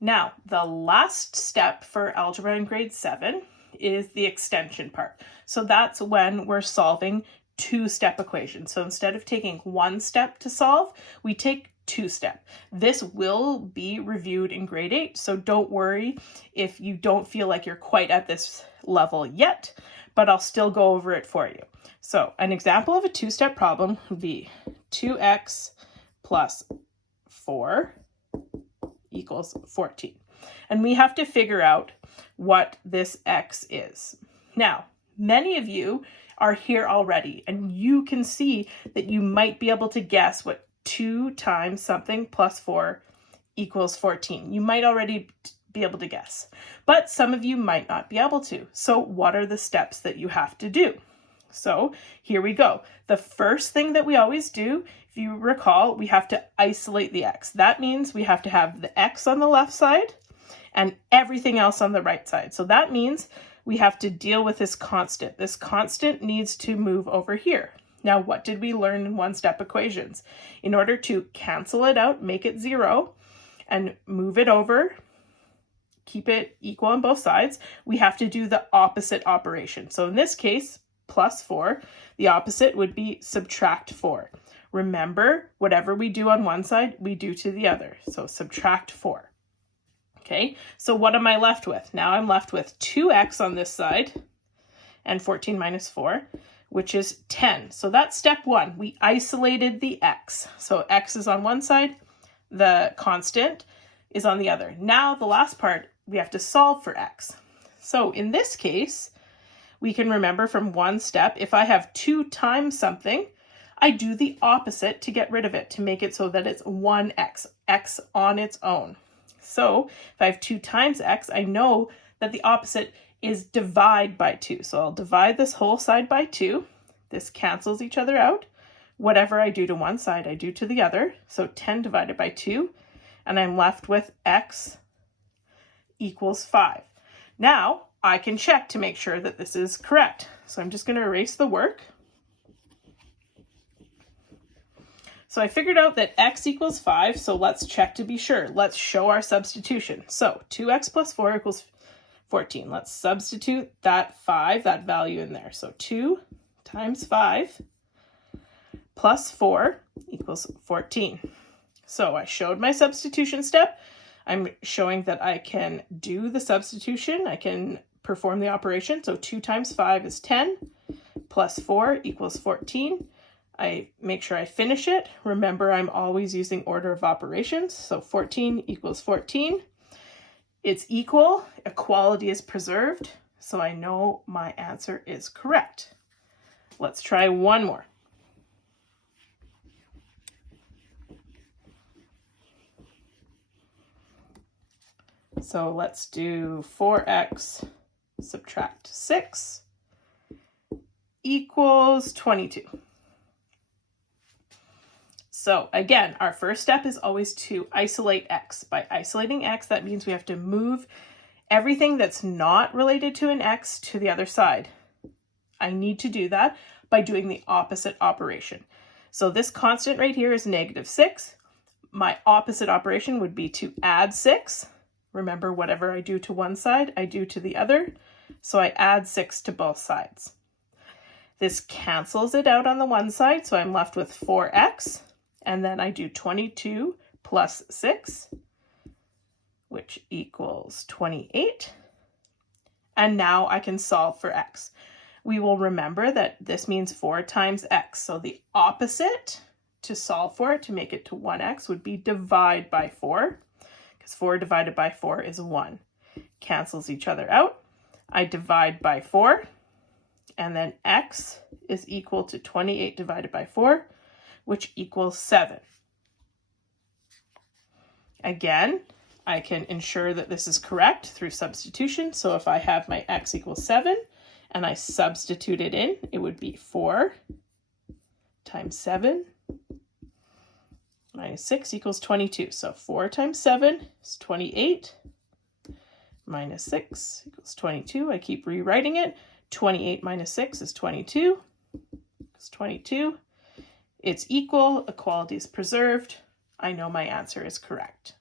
Now, the last step for algebra in grade 7 is the extension part. So that's when we're solving two-step equations. So instead of taking one step to solve, we take two-step. This will be reviewed in grade 8, so don't worry if you don't feel like you're quite at this level yet, but I'll still go over it for you. So an example of a two-step problem would be 2x plus 4 equals 14. And we have to figure out what this x is. Now, many of you are here already, and you can see that you might be able to guess what 2 times something plus 4 equals 14. You might already be able to guess, but some of you might not be able to. So what are the steps that you have to do? So here we go. The first thing that we always do, if you recall, we have to isolate the x. That means we have to have the x on the left side and everything else on the right side. So that means we have to deal with this constant. This constant needs to move over here. Now, what did we learn in one-step equations? In order to cancel it out, make it 0, and move it over, keep it equal on both sides, we have to do the opposite operation. So in this case, plus 4, the opposite would be subtract 4. Remember, whatever we do on one side, we do to the other. So subtract 4. Okay, so what am I left with? Now I'm left with 2x on this side and 14 minus 4, which is 10. So that's step 1. We isolated the x. So x is on one side, the constant is on the other. Now the last part, we have to solve for x. So in this case, we can remember from one step, if I have 2 times something, I do the opposite to get rid of it, to make it so that it's 1x, x on its own. So if I have 2 times x, I know that the opposite is divide by 2. So I'll divide this whole side by 2. This cancels each other out. Whatever I do to one side, I do to the other. So 10 divided by 2, and I'm left with x equals 5. Now I can check to make sure that this is correct. So I'm just going to erase the work. So I figured out that x equals 5, so let's check to be sure. Let's show our substitution. So 2x plus 4 equals 14. Let's substitute that 5, that value in there. So 2 times 5 plus 4 equals 14. So I showed my substitution step. I'm showing that I can do the substitution. I can perform the operation. So 2 times 5 is 10 plus 4 equals 14. I make sure I finish it. Remember, I'm always using order of operations. So 14 equals 14. It's equal. Equality is preserved. So I know my answer is correct. Let's try one more. So let's do 4x subtract 6 equals 22. So again, our first step is always to isolate x. By isolating x, that means we have to move everything that's not related to an x to the other side. I need to do that by doing the opposite operation. So this constant right here is -6. My opposite operation would be to add 6. Remember, whatever I do to one side, I do to the other. So I add 6 to both sides. This cancels it out on the one side, so I'm left with 4x. And then I do 22 plus 6, which equals 28. And now I can solve for x. We will remember that this means 4 times x. So the opposite to solve for it, to make it to 1x, would be divide by 4. Because 4 divided by 4 is 1. Cancels each other out. I divide by 4. And then x is equal to 28 divided by 4, which equals 7. Again, I can ensure that this is correct through substitution. So if I have my x equals 7 and I substitute it in, it would be 4 times 7 minus 6 equals 22. So 4 times 7 is 28 minus 6 equals 22. I keep rewriting it. 28 minus 6 is 22. It's 22. It's equal. Equality is preserved. I know my answer is correct.